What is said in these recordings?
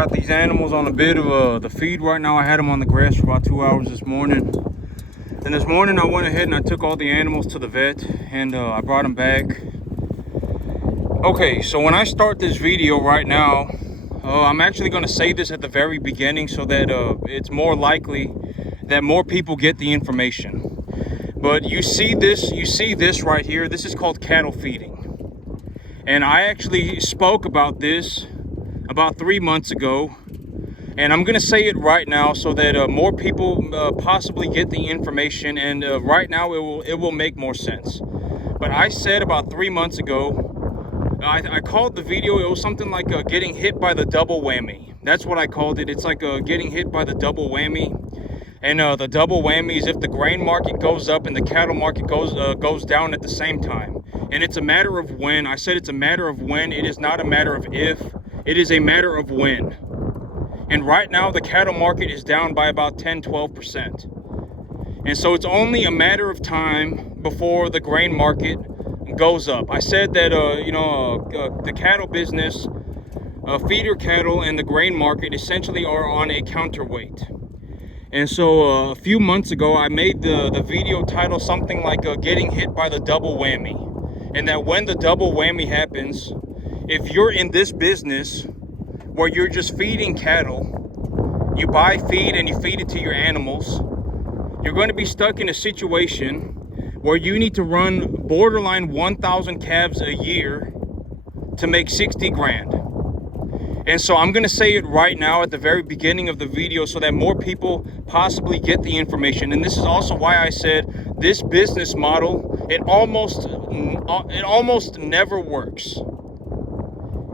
Got these animals on a bit of the feed right now. I had them on the grass for about 2 hours this morning. And this morning I went ahead and I took all the animals to the vet and I brought them back. Okay, so when I start this video right now, I'm actually going to say this at the very beginning so that it's more likely that more people get the information. But you see this right here. This is called cattle feeding. And I actually spoke about this about 3 months ago, and I'm gonna say it right now so that more people possibly get the information, and right now it will make more sense. But I said about 3 months ago, I called the video, it was something like getting hit by the double whammy. That's what I called it. It's like getting hit by the double whammy. And the double whammy is if the grain market goes up and the cattle market goes down at the same time. And it's a matter of when. I said it's a matter of when. It is not a matter of if. It is a matter of when. And right now the cattle market is down by about 10-12%. And so it's only a matter of time before the grain market goes up. I said that the cattle business, feeder cattle and the grain market essentially are on a counterweight. And so a few months ago I made the video title something like getting hit by the double whammy. And that when the double whammy happens, if you're in this business where you're just feeding cattle, you buy feed and you feed it to your animals, you're going to be stuck in a situation where you need to run borderline 1,000 calves a year to make 60 grand. And so I'm going to say it right now at the very beginning of the video so that more people possibly get the information. And this is also why I said this business model, it almost never works.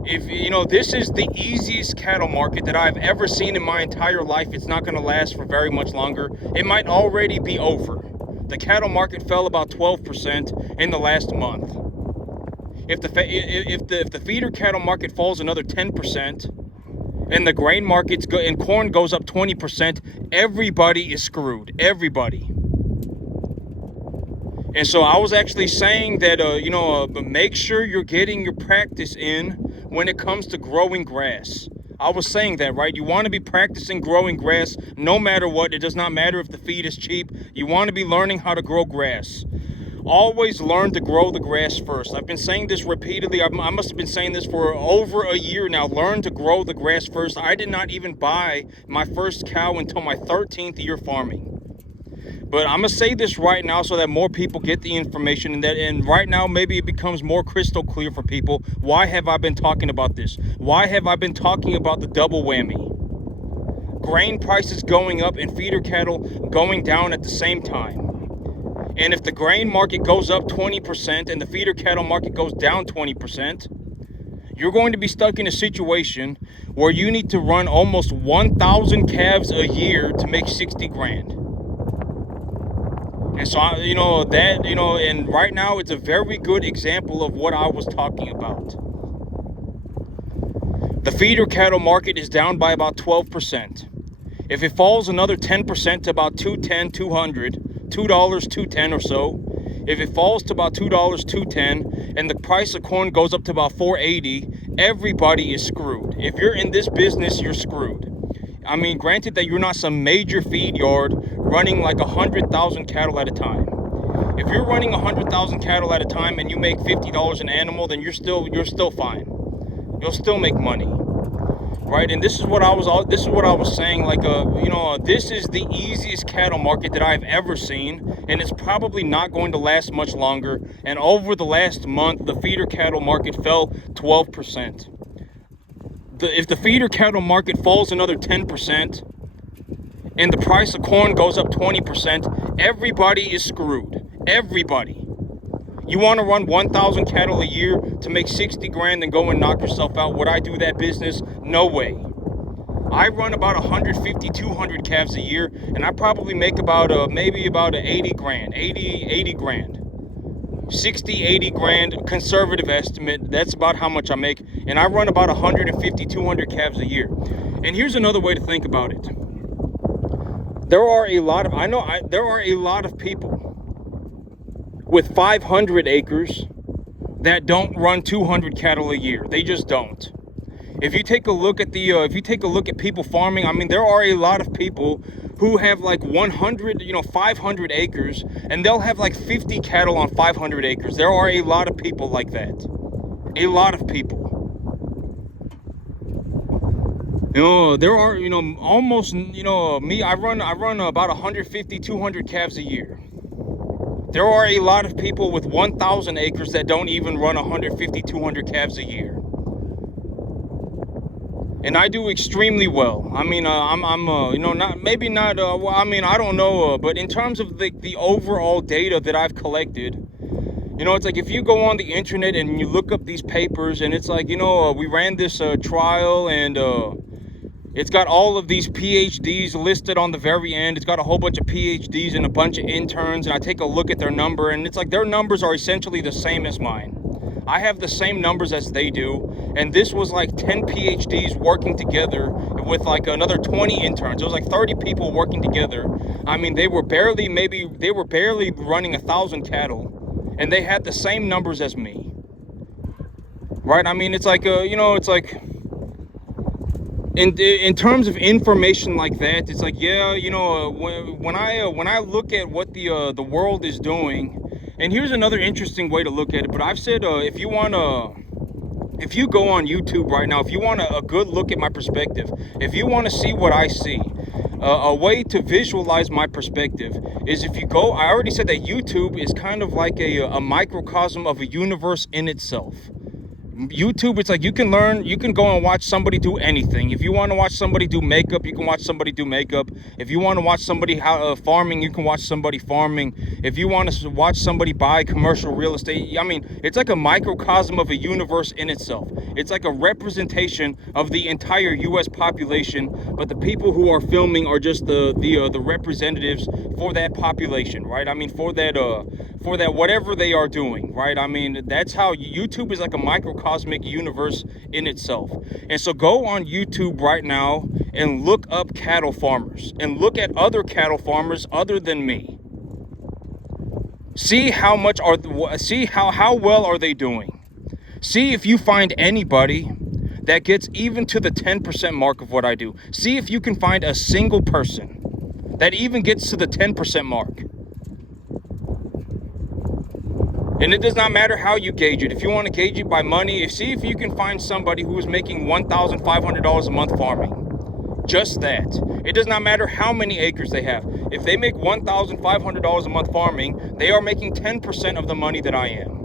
If this is the easiest cattle market that I've ever seen in my entire life. It's not going to last for very much longer. It might already be over. The cattle market fell about 12% in the last month. If the feeder cattle market falls another 10% and the grain markets and corn goes up 20%, everybody is screwed. Everybody. And so I was actually saying that make sure you're getting your practice in when it comes to growing grass. I was saying that, right? You want to be practicing growing grass no matter what. It does not matter if the feed is cheap. You want to be learning how to grow grass. Always learn to grow the grass first. I've been saying this repeatedly. I must have been saying this for over a year now. Learn to grow the grass first. I did not even buy my first cow until my 13th year farming. But I'm going to say this right now so that more people get the information, and right now maybe it becomes more crystal clear for people. Why have I been talking about this? Why have I been talking about the double whammy? Grain prices going up and feeder cattle going down at the same time. And if the grain market goes up 20% and the feeder cattle market goes down 20%, you're going to be stuck in a situation where you need to run almost 1,000 calves a year to make 60 grand. And so, and right now it's a very good example of what I was talking about. The feeder cattle market is down by about 12%. If it falls another 10% to about $2.10 or so, if it falls to about $2.10 and the price of corn goes up to about $4.80, everybody is screwed. If you're in this business, you're screwed. I mean, granted that you're not some major feed yard running like 100,000 cattle at a time. If you're running 100,000 cattle at a time and you make $50 an animal, then you're still fine. You'll still make money, right? And this is what I was saying. Like, this is the easiest cattle market that I've ever seen, and it's probably not going to last much longer. And over the last month, the feeder cattle market fell 12%. If the feeder cattle market falls another 10% and the price of corn goes up 20%, everybody is screwed. Everybody. You want to run 1,000 cattle a year to make 60 grand and go and knock yourself out? Would I do that business? No way. I run about 150, 200 calves a year, and I probably make about maybe about 80 grand, 80 grand. 60, 80 grand, conservative estimate. That's about how much I make. And I run about 150, 200 calves a year. And here's another way to think about it. There are a lot of people with 500 acres that don't run 200 cattle a year. They just don't. If you take a look at people farming, I mean, there are a lot of people who have like 100, 500 acres, and they'll have like 50 cattle on 500 acres. There are a lot of people like that. A lot of people. There are, almost, me, I run about 150, 200 calves a year. There are a lot of people with 1,000 acres that don't even run 150, 200 calves a year. And I do extremely well. I mean, I'm not, maybe not, I mean, I don't know, but in terms of the overall data that I've collected, it's like if you go on the internet and you look up these papers, and it's like, we ran this trial, and it's got all of these PhDs listed on the very end. It's got a whole bunch of PhDs and a bunch of interns, and I take a look at their number, and it's like their numbers are essentially the same as mine. I have the same numbers as they do, and this was like 10 PhDs working together with like another 20 interns. It was like 30 people working together. I mean, they were barely running 1,000 cattle, and they had the same numbers as me. Right? I mean, it's like it's like in terms of information like that, it's like, yeah, when I look at what the world is doing. And here's another interesting way to look at it. But I've said, if you go on YouTube right now, if you want a good look at my perspective, if you want to see what I see, a way to visualize my perspective is if you go, I already said that YouTube is kind of like a microcosm of a universe in itself. YouTube, it's like you can go and watch somebody do anything. If you want to watch somebody do makeup, you can watch somebody do makeup. If you want to watch somebody farming, you can watch somebody farming. If you want to watch somebody buy commercial real estate, I mean, it's like a microcosm of a universe in itself. It's like a representation of the entire U.S. population, but the people who are filming are just the representatives for that population, right? I mean, for that whatever they are doing, right? I mean, that's how YouTube is like a microcosmic universe in itself. And so go on YouTube right now and look up cattle farmers and look at other cattle farmers other than me. See how well are they doing? See if you find anybody that gets even to the 10% mark of what I do. See if you can find a single person that even gets to the 10% mark. And it does not matter how you gauge it. If you want to gauge it by money, see if you can find somebody who is making $1,500 a month farming. Just that. It does not matter how many acres they have. If they make $1,500 a month farming, they are making 10% of the money that I am.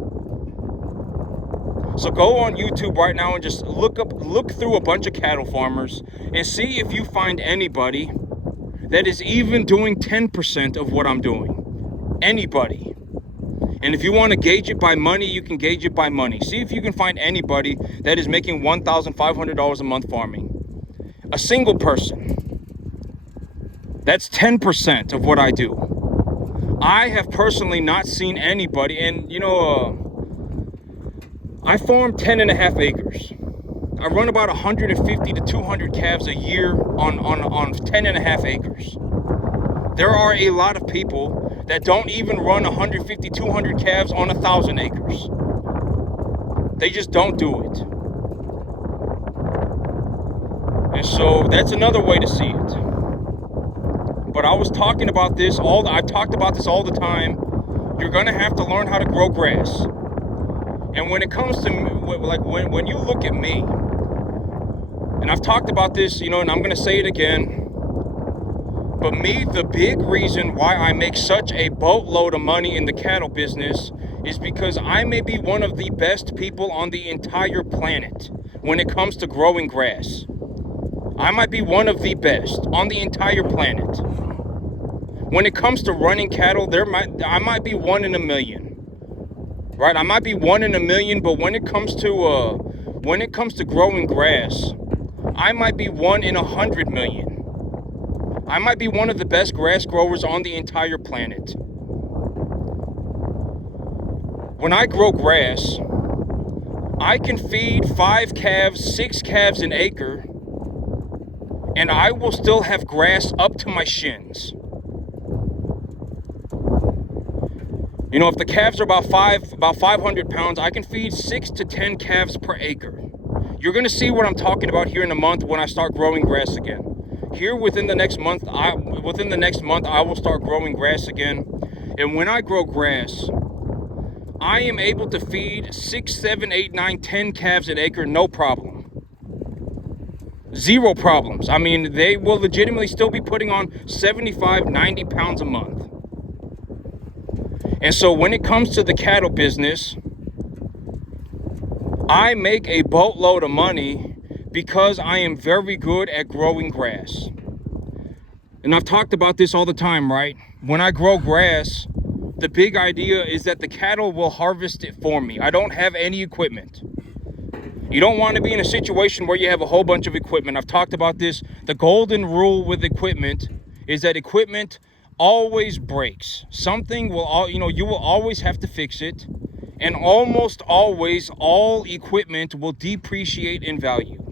So go on YouTube right now and just look through a bunch of cattle farmers and see if you find anybody that is even doing 10% of what I'm doing. Anybody. And if you want to gauge it by money, you can gauge it by money. See if you can find anybody that is making $1,500 a month farming. A single person. That's 10% of what I do. I have personally not seen anybody, and I farm 10.5 acres. I run about 150 to 200 calves a year on 10.5 acres. There are a lot of people that don't even run 150, 200 calves on 1,000 acres. They just don't do it. And so that's another way to see it. But I was talking about this I talked about this all the time. You're gonna have to learn how to grow grass. And when it comes to when you look at me, and I've talked about this, and I'm gonna say it again. But me, the big reason why I make such a boatload of money in the cattle business is because I may be one of the best people on the entire planet when it comes to growing grass. I might be one of the best on the entire planet. When it comes to running cattle, I might be 1 in a million. Right? I might be 1 in a million, but when it comes to growing grass, I might be 1 in 100 million. I might be one of the best grass growers on the entire planet. When I grow grass, I can feed 5 calves, 6 calves an acre, and I will still have grass up to my shins. If the calves are about 500 pounds, I can feed 6 to 10 calves per acre. You're going to see what I'm talking about here in a month when I start growing grass again. Here within the next month, I will start growing grass again. And when I grow grass, I am able to feed 6, 7, 8, 9, 10 calves an acre, no problem. Zero problems. I mean, they will legitimately still be putting on 75, 90 pounds a month. And so when it comes to the cattle business, I make a boatload of money because I am very good at growing grass. And I've talked about this all the time, right? When I grow grass, the big idea is that the cattle will harvest it for me. I don't have any equipment. You don't want to be in a situation where you have a whole bunch of equipment. I've talked about this. The golden rule with equipment is that equipment always breaks. Something will, you will always have to fix it. And almost always, all equipment will depreciate in value.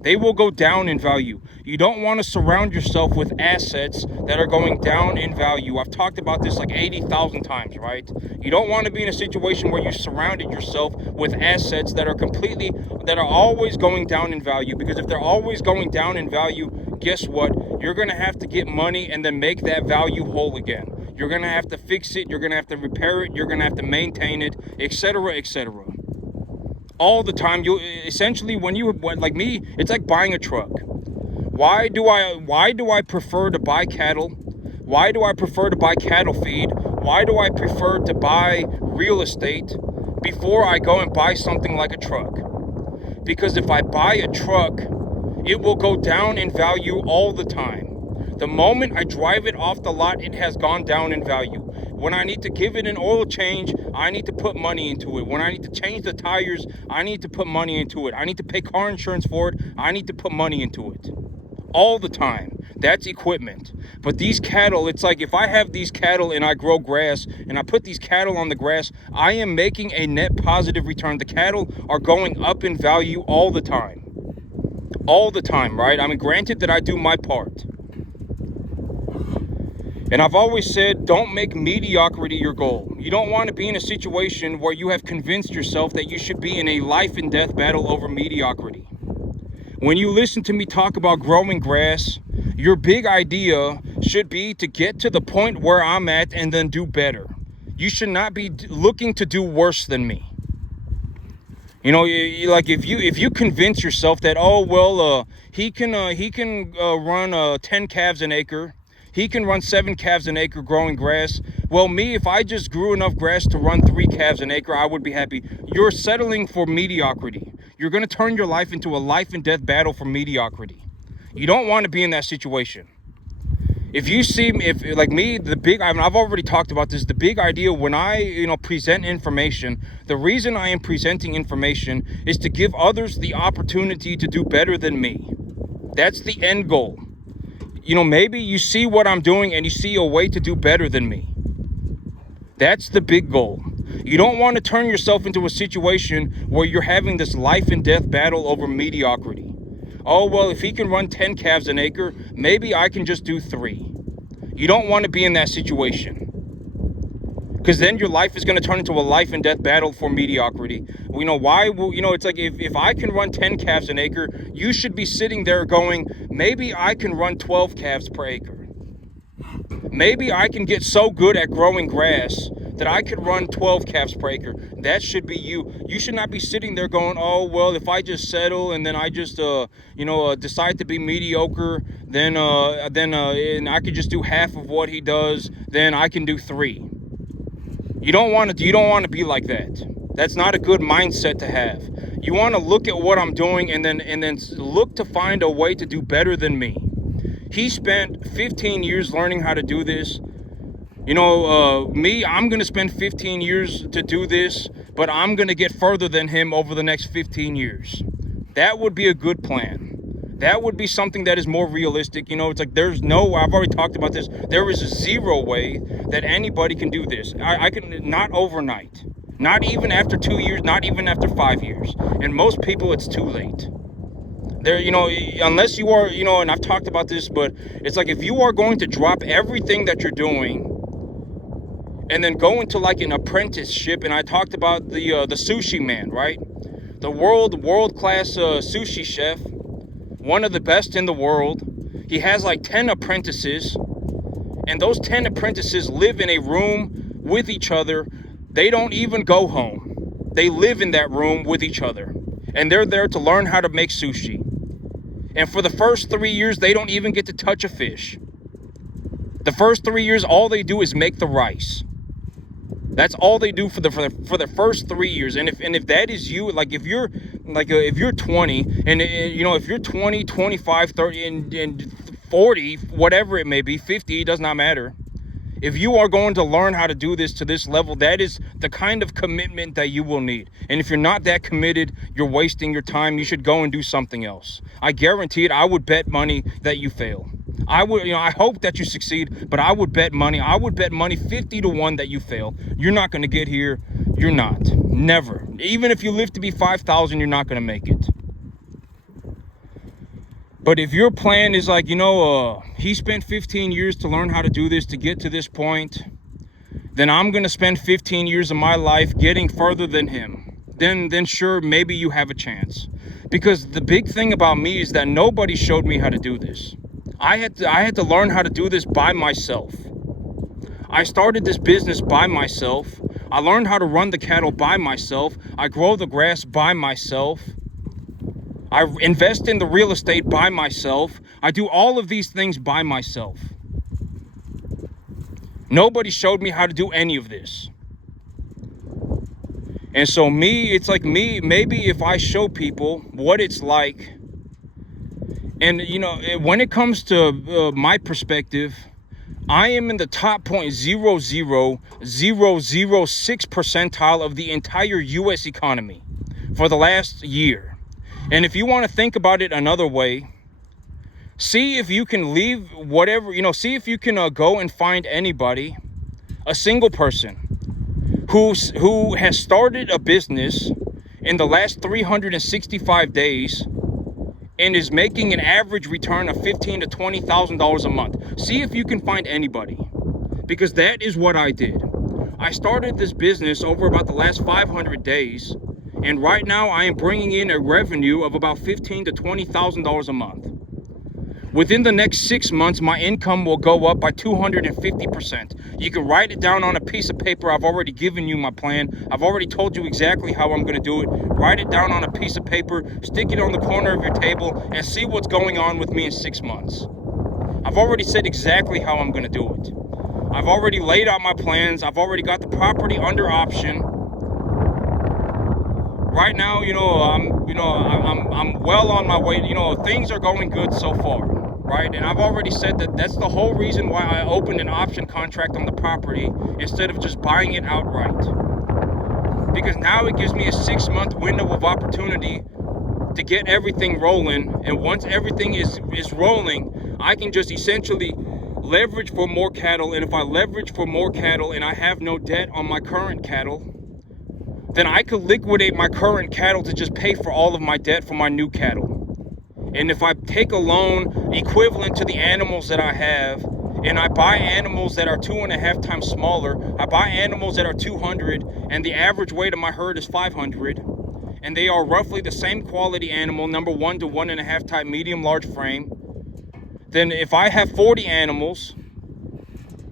They will go down in value. You don't want to surround yourself with assets that are going down in value. I've talked about this like 80,000 times, right? You don't want to be in a situation where you surrounded yourself with assets that are always going down in value. Because if they're always going down in value, guess what? You're going to have to get money and then make that value whole again. You're going to have to fix it. You're going to have to repair it. You're going to have to maintain it, etc., etc. All the time. You essentially, like me, it's like buying a truck. Why do I prefer to buy cattle? Why do I prefer to buy cattle feed? Why do I prefer to buy real estate before I go and buy something like a truck? Because if I buy a truck, it will go down in value all the time. The moment I drive it off the lot, it has gone down in value. When I need to give it an oil change, I need to put money into it. When I need to change the tires, I need to put money into it. I need to pay car insurance for it. I need to put money into it. All the time. That's equipment. But these cattle, it's like if I have these cattle and I grow grass and I put these cattle on the grass, I am making a net positive return. The cattle are going up in value all the time. All the time, right? I mean, granted that I do my part. And I've always said, don't make mediocrity your goal. You don't want to be in a situation where you have convinced yourself that you should be in a life and death battle over mediocrity. When you listen to me talk about growing grass, your big idea should be to get to the point where I'm at and then do better. You should not be looking to do worse than me. You know, like if you convince yourself that, he can run 10 calves an acre. He can run 7 calves an acre growing grass. Well, me, if I just grew enough grass to run 3 calves an acre, I would be happy. You're settling for mediocrity. You're going to turn your life into a life and death battle for mediocrity. You don't want to be in that situation. If like me, I've already talked about this. The big idea when I, present information, the reason I am presenting information is to give others the opportunity to do better than me. That's the end goal. Maybe you see what I'm doing and you see a way to do better than me. That's the big goal. You don't want to turn yourself into a situation where you're having this life and death battle over mediocrity. Oh, well, if he can run 10 calves an acre, maybe I can just do 3. You don't want to be in that situation. Because then your life is going to turn into a life and death battle for mediocrity. It's like if I can run 10 calves an acre, you should be sitting there going, maybe I can run 12 calves per acre. Maybe I can get so good at growing grass that I could run 12 calves per acre. That should be you. You should not be sitting there going, oh, well, if I just settle and then I just, decide to be mediocre, then and I could just do half of what he does, then I can do 3. You don't want to be like that. That's not a good mindset to have. You want to look at what I'm doing and then look to find a way to do better than me. He spent 15 years learning how to do this. Me, I'm going to spend 15 years to do this, but I'm going to get further than him over the next 15 years. That would be a good plan. That would be something that is more realistic. It's like I've already talked about this. There is 0 way that anybody can do this. I can, not overnight. Not even after 2 years, not even after 5 years. And most people, it's too late. Unless you are, and I've talked about this, but it's like if you are going to drop everything that you're doing and then go into like an apprenticeship, and I talked about the sushi man, right? the world-class sushi chef, one of the best in the world. He has like 10 apprentices, and those 10 apprentices live in a room with each other. They don't even go home. They live in that room with each other, and they're there to learn how to make sushi. And for the first 3 years, they don't even get to touch a fish. The first 3 years, all they do is make the rice. That's all they do for the first 3 years. And if that is you, like if you're 20, and if you're 20, 25, 30, and 40, whatever it may be, 50, it does not matter. If you are going to learn how to do this to this level, that is the kind of commitment that you will need. And if you're not that committed, you're wasting your time. You should go and do something else. I guarantee it. I would bet money that you fail. I hope that you succeed, but I would bet money 50 to 1 that you fail. You're not going to get here. You're not. Never. Even if you live to be 5,000, you're not going to make it. But if your plan is like, he spent 15 years to learn how to do this, to get to this point, then I'm going to spend 15 years of my life getting further than him. Then sure, maybe you have a chance. Because the big thing about me is that nobody showed me how to do this. I had to learn how to do this by myself. I started this business by myself. I learned how to run the cattle by myself. I grow the grass by myself. I invest in the real estate by myself. I do all of these things by myself. Nobody showed me how to do any of this. And so it's like maybe if I show people what it's like, and when it comes to my perspective, I am in the top 0.00006 percentile of the entire U.S. economy for the last year. And if you want to think about it another way, see if you can leave whatever, see if you can go and find anybody, a single person who has started a business in the last 365 days and is making an average return of $15,000 to $20,000 a month. See if you can find anybody, because that is what I did. I started this business over about the last 500 days. And right now I am bringing in a revenue of about $15,000 to $20,000 a month. Within the next 6 months, my income will go up by 250%. You can write it down on a piece of paper. I've already given you my plan. I've already told you exactly how I'm going to do it. Write it down on a piece of paper, stick it on the corner of your table, and see what's going on with me in 6 months. I've already said exactly how I'm going to do it. I've already laid out my plans. I've already got the property under option. Right now, I'm well on my way. Things are going good so far, right? And I've already said that that's the whole reason why I opened an option contract on the property instead of just buying it outright. Because now it gives me a 6-month window of opportunity to get everything rolling. And once everything is rolling, I can just essentially leverage for more cattle. And if I leverage for more cattle and I have no debt on my current cattle, then I could liquidate my current cattle to just pay for all of my debt for my new cattle. And if I take a loan equivalent to the animals that I have, and I buy animals that are 2.5 times smaller, I buy animals that are 200, and the average weight of my herd is 500, and they are roughly the same quality animal, number 1 to 1.5 type medium large frame, then if I have 40 animals,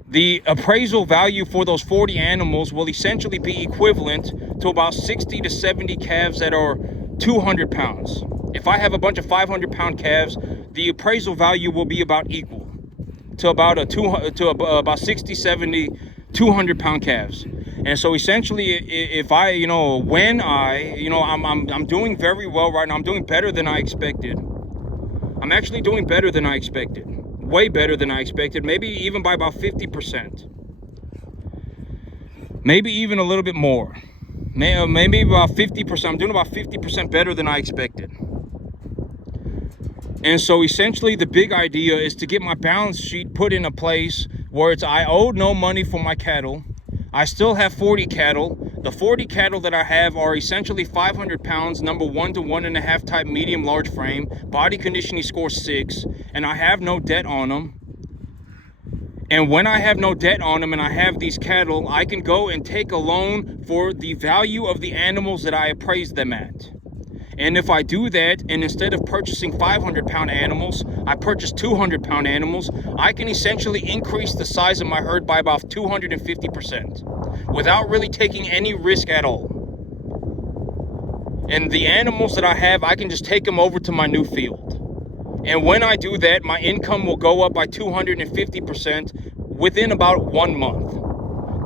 the appraisal value for those 40 animals will essentially be equivalent to about 60 to 70 calves that are 200 pounds. If I have a bunch of 500-pound calves, the appraisal value will be about equal to about about 60, 70, 200-pound calves. And so essentially, if I, I'm doing very well right now. I'm doing better than I expected. I'm actually doing better than I expected. Way better than I expected, maybe even by about 50%. Maybe even a little bit more. Maybe about 50%. I'm doing about 50% better than I expected. And so essentially the big idea is to get my balance sheet put in a place where I owe no money for my cattle. I still have 40 cattle. The 40 cattle that I have are essentially 500 pounds, number 1 to 1.5 type medium large frame, body conditioning score 6, and I have no debt on them. And when I have no debt on them and I have these cattle, I can go and take a loan for the value of the animals that I appraised them at. And if I do that, and instead of purchasing 500-pound animals, I purchase 200-pound animals, I can essentially increase the size of my herd by about 250% without really taking any risk at all. And the animals that I have, I can just take them over to my new field. And when I do that, my income will go up by 250% within about 1 month.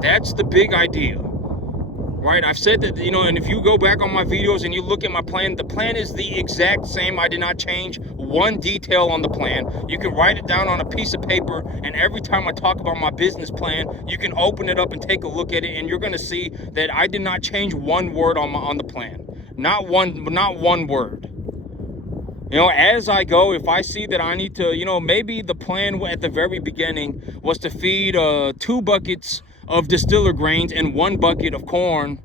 That's the big idea. Right, I've said that, and if you go back on my videos and you look at my plan, the plan is the exact same. I did not change one detail on the plan. You can write it down on a piece of paper, and every time I talk about my business plan, you can open it up and take a look at it, and you're going to see that I did not change one word on the plan. Not one word. As I go, if I see that I need to, maybe the plan at the very beginning was to feed 2 buckets of distiller grains and 1 bucket of corn,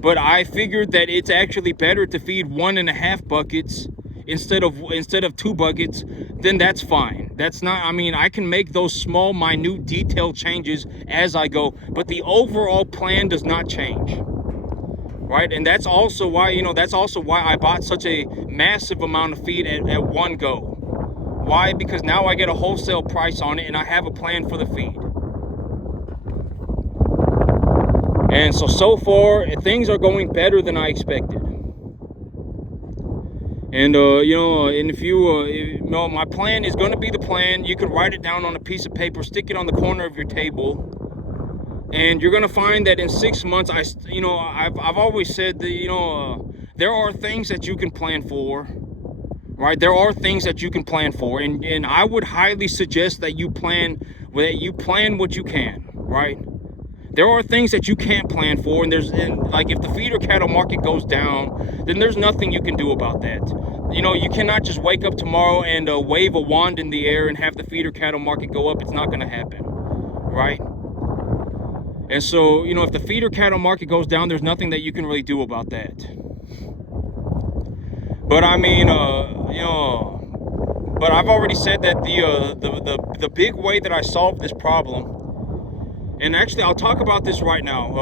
but I figured that it's actually better to feed 1.5 buckets instead of 2 buckets, then that's fine. That's not, I can make those small, minute, detailed changes as I go, but the overall plan does not change. Right, and that's also why I bought such a massive amount of feed at one go. Why? Because now I get a wholesale price on it, and I have a plan for the feed. And so far, things are going better than I expected. And and if my plan is going to be the plan. You can write it down on a piece of paper, stick it on the corner of your table. And you're gonna find that in 6 months, I've always said that there are things that you can plan for, right? There are things that you can plan for, and I would highly suggest that you plan what you can, right? There are things that you can't plan for, and like if the feeder cattle market goes down, then there's nothing you can do about that. You cannot just wake up tomorrow and wave a wand in the air and have the feeder cattle market go up. It's not gonna happen, right? And so, if the feeder cattle market goes down, there's nothing that you can really do about that. But but I've already said that the big way that I solved this problem, and actually I'll talk about this right now.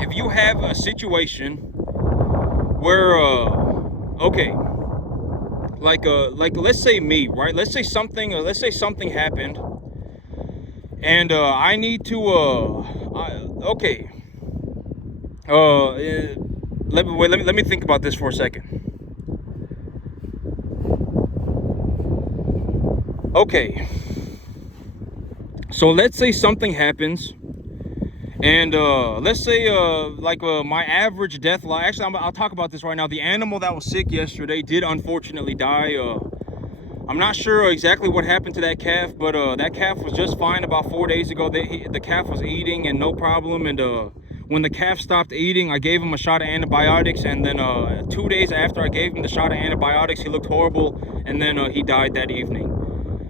If you have a situation where, like let's say me, right? Let's say something happened. And I need to, let me think about this for a second. Okay, so let's say something happens, and let's say, my average death line, actually, I'll talk about this right now. The animal that was sick yesterday did unfortunately die. I'm not sure exactly what happened to that calf, but that calf was just fine about 4 days ago. The calf was eating and no problem, and when the calf stopped eating, I gave him a shot of antibiotics, and then 2 days after I gave him the shot of antibiotics, he looked horrible, and then he died that evening.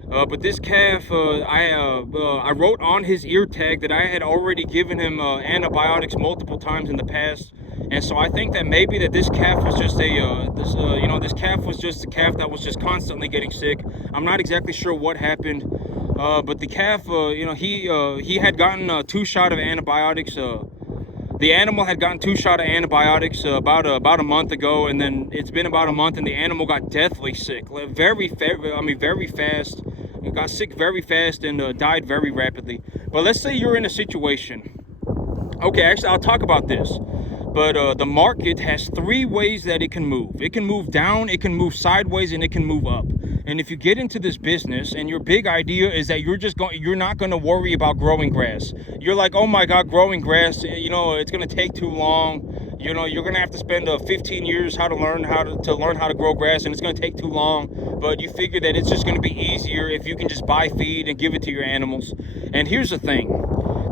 But this calf, I wrote on his ear tag that I had already given him antibiotics multiple times in the past. And so I think that maybe that this calf was just this calf was just a calf that was just constantly getting sick. I'm not exactly sure what happened, but the calf, he had gotten 2 shots of antibiotics. The animal had gotten 2 shots of antibiotics about a month ago, and then it's been about a month, and the animal got deathly sick, very fast. It got sick very fast and died very rapidly. But let's say you're in a situation. Okay, actually, I'll talk about this. But the market has 3 ways that it can move. It can move down, it can move sideways, and it can move up. And if you get into this business and your big idea is that you're not going to worry about growing grass. You're like, oh my God, growing grass, it's going to take too long. You're going to have to spend 15 years to learn how to grow grass, and it's going to take too long. But you figure that it's just going to be easier if you can just buy feed and give it to your animals. And here's the thing.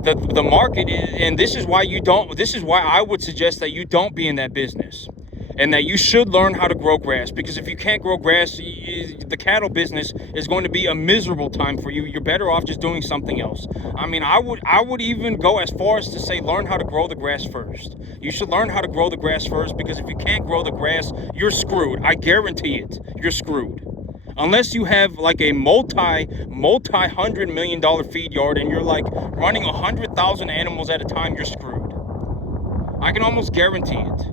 The market is, and this is why I would suggest that you don't be in that business, and that you should learn how to grow grass, because if you can't grow grass, the cattle business is going to be a miserable time for you. You're better off just doing something else. I would even go as far as to say learn how to grow the grass first. You should learn how to grow the grass first, because if you can't grow the grass, you're screwed. I guarantee it. You're screwed. Unless you have like a multi-$100 million feed yard and you're like running 100,000 animals at a time, you're screwed. I can almost guarantee it.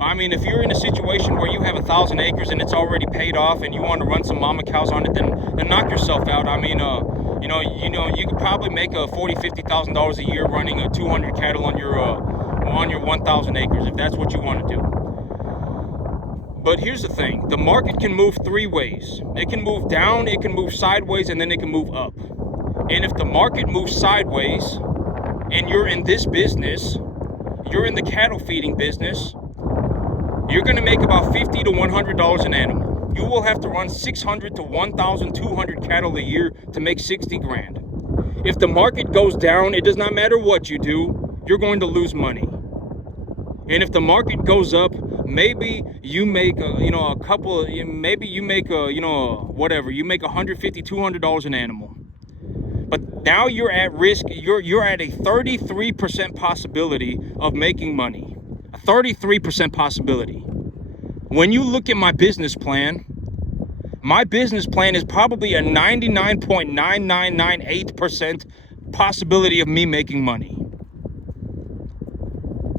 I mean, if you're in a situation where you have 1,000 acres and it's already paid off and you want to run some mama cows on it, then knock yourself out. I mean, you could probably make a $40,000-$50,000 a year running 200 cattle on your 1,000 acres if that's what you want to do. But here's the thing: the market can move three ways. It can move down, it can move sideways, and then it can move up. And if the market moves sideways, and you're in this business, you're in the cattle feeding business, you're going to make about $50 to $100 an animal. You will have to run 600 to 1,200 cattle a year to make 60 grand. If the market goes down, it does not matter what you do, you're going to lose money. And if the market goes up, maybe you make a couple, maybe you make whatever, you make $150, $200 an animal. But now you're at risk. You're at a 33% possibility of making money. A 33% possibility. When you look at my business plan is probably a 99.9998% possibility of me making money.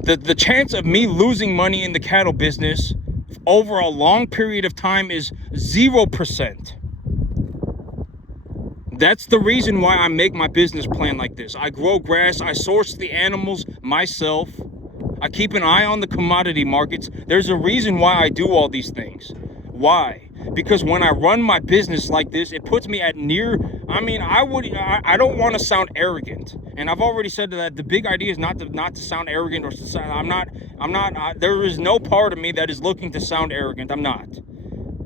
The chance of me losing money in the cattle business over a long period of time is 0%. That's the reason why I make my business plan like this. I grow grass, I source the animals myself, I keep an eye on the commodity markets. There's a reason why I do all these things. Why? Because when I run my business like this, it puts me at I don't want to sound arrogant. And I've already said that the big idea is not to sound arrogant or to sound, there is no part of me that is looking to sound arrogant. I'm not.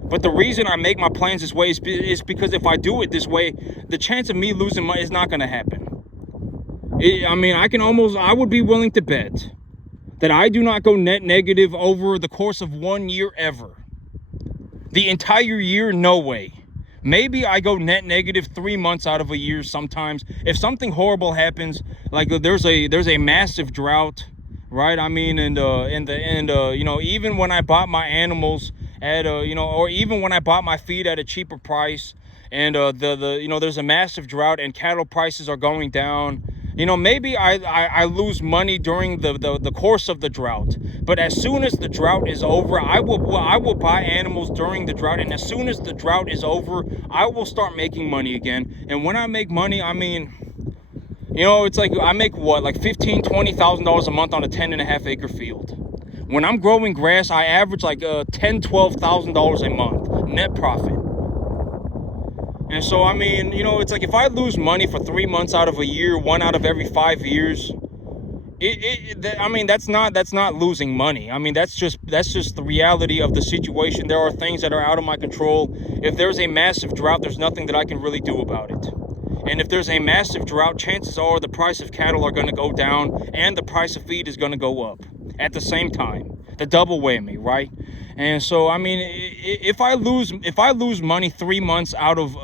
But the reason I make my plans this way is because if I do it this way, the chance of me losing money is not going to happen. I would be willing to bet that I do not go net negative over the course of 1 year ever. The entire year, no way. Maybe I go net negative 3 months out of a year sometimes. If something horrible happens, like there's a massive drought, right? I mean, even when I bought my animals at or even when I bought my feed at a cheaper price, and there's a massive drought and cattle prices are going down. Maybe I lose money during the course of the drought, but as soon as the drought is over, I will buy animals during the drought, and as soon as the drought is over, I will start making money again. And when I make money, it's like I make like $15,000-$20,000 a month on a 10.5 acre field. When I'm growing grass, I average like $10,000-$12,000 a month net profit. And so, it's like if I lose money for 3 months out of a year, 1 out of every 5 years, that's not losing money. That's just the reality of the situation. There are things that are out of my control. If there's a massive drought, there's nothing that I can really do about it. And if there's a massive drought, chances are the price of cattle are going to go down and the price of feed is going to go up at the same time. The double whammy, right? And so, if I lose money 3 months out of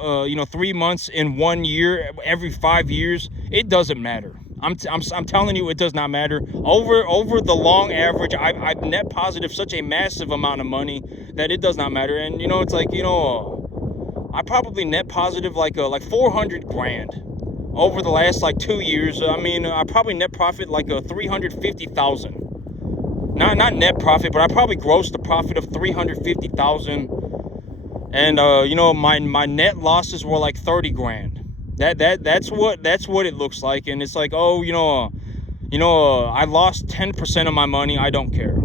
3 months in 1 year every 5 years, it doesn't matter. I'm telling you, it does not matter. Over the long average, I net positive such a massive amount of money that it does not matter. And it's like I probably net positive like 400 grand over the last 2 years. I probably net profit like 350,000. Not net profit, but I probably grossed a profit of 350,000. And my net losses were like 30 grand. That's what it looks like. And it's like, I lost 10% of my money. I don't care.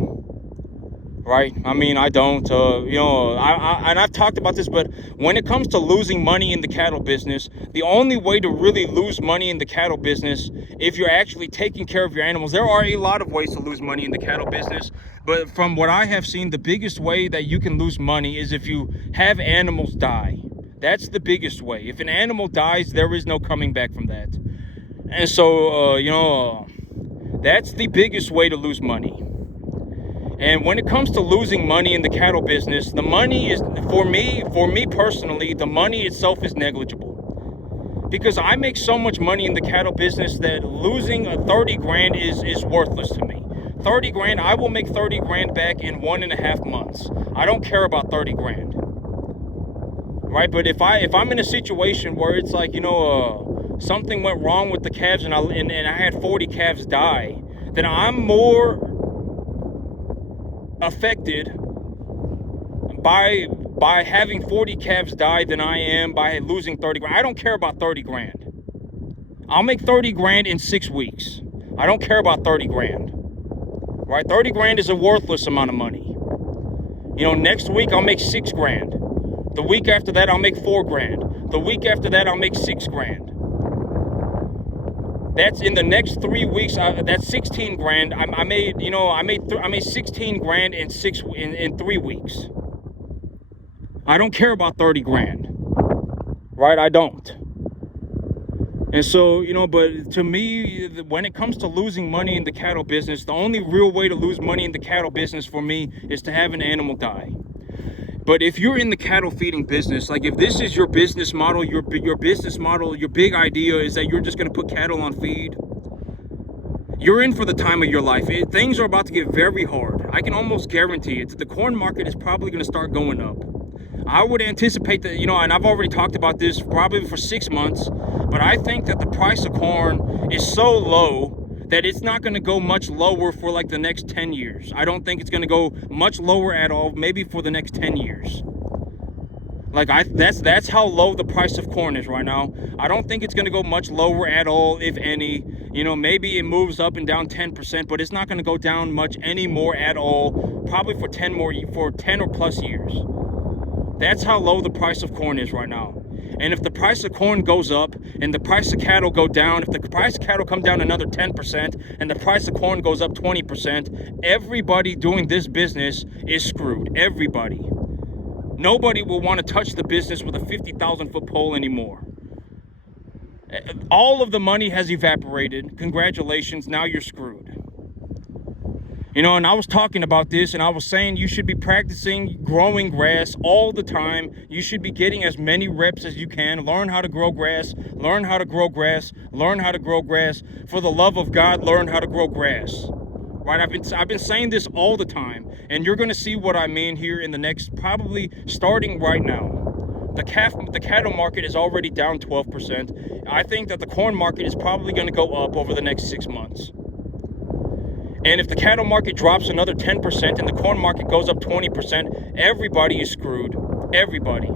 Right? I don't, and I've talked about this, but when it comes to losing money in the cattle business, the only way to really lose money in the cattle business, if you're actually taking care of your animals, there are a lot of ways to lose money in the cattle business, but from what I have seen, the biggest way that you can lose money is if you have animals die. That's the biggest way. If an animal dies, there is no coming back from that. And so, that's the biggest way to lose money. And when it comes to losing money in the cattle business, the money is, for me personally, the money itself is negligible. Because I make so much money in the cattle business that losing 30 grand is worthless to me. 30 grand, I will make 30 grand back in 1.5 months. I don't care about 30 grand. Right? But if I'm in a situation where it's like, something went wrong with the calves and I had 40 calves die, then I'm more affected by having 40 calves die than I am by losing 30 grand. I don't care about 30 grand. I'll make 30 grand in 6 weeks. I don't care about 30 grand. Right? 30 grand is a worthless amount of money. You know, next week I'll make 6 grand. The week after that I'll make 4 grand. The week after that I'll make 6 grand. That's in the next 3 weeks. That's 16 grand. I made 16 grand in 3 weeks. I don't care about 30 grand. Right? I don't. And so, you know, but to me, when it comes to losing money in the cattle business, the only real way to lose money in the cattle business for me is to have an animal die. But if you're in the cattle feeding business, like if this is your business model, your business model, your big idea is that you're just going to put cattle on feed, you're in for the time of your life. Things are about to get very hard. I can almost guarantee it. The corn market is probably going to start going up. I would anticipate that, you know, and I've already talked about this probably for 6 months, but I think that the price of corn is so low that it's not going to go much lower for like the next 10 years. I don't think it's going to go much lower at all, maybe for the next 10 years. Like that's how low the price of corn is right now. I don't think it's going to go much lower at all, if any. You know, maybe it moves up and down 10%, but it's not going to go down much anymore at all, probably for 10 or plus years. That's how low the price of corn is right now. And if the price of corn goes up and the price of cattle go down, if the price of cattle come down another 10% and the price of corn goes up 20%, everybody doing this business is screwed. Everybody. Nobody will want to touch the business with a 50,000 foot pole anymore. All of the money has evaporated. Congratulations, now you're screwed. You know, and I was talking about this and I was saying you should be practicing growing grass all the time. You should be getting as many reps as you can. Learn how to grow grass. Learn how to grow grass. Learn how to grow grass. For the love of God, learn how to grow grass. Right? I've been saying this all the time, and you're going to see what I mean here in the next, probably starting right now. The cattle market is already down 12%. I think that the corn market is probably going to go up over the next 6 months. And if the cattle market drops another 10% and the corn market goes up 20%, everybody is screwed. Everybody.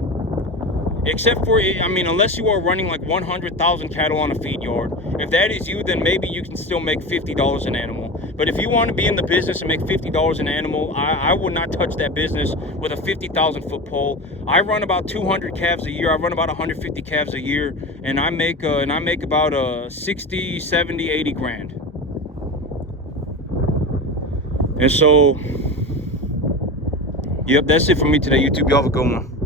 Except for, I mean, unless you are running like 100,000 cattle on a feed yard. If that is you, then maybe you can still make $50 an animal. But if you want to be in the business and make $50 an animal, I would not touch that business with a 50,000 foot pole. I run about 200 calves a year. I run about 150 calves a year, and I make about 60, 70, 80 grand. And so, yep, that's it for me today, YouTube. Y'all have a good one.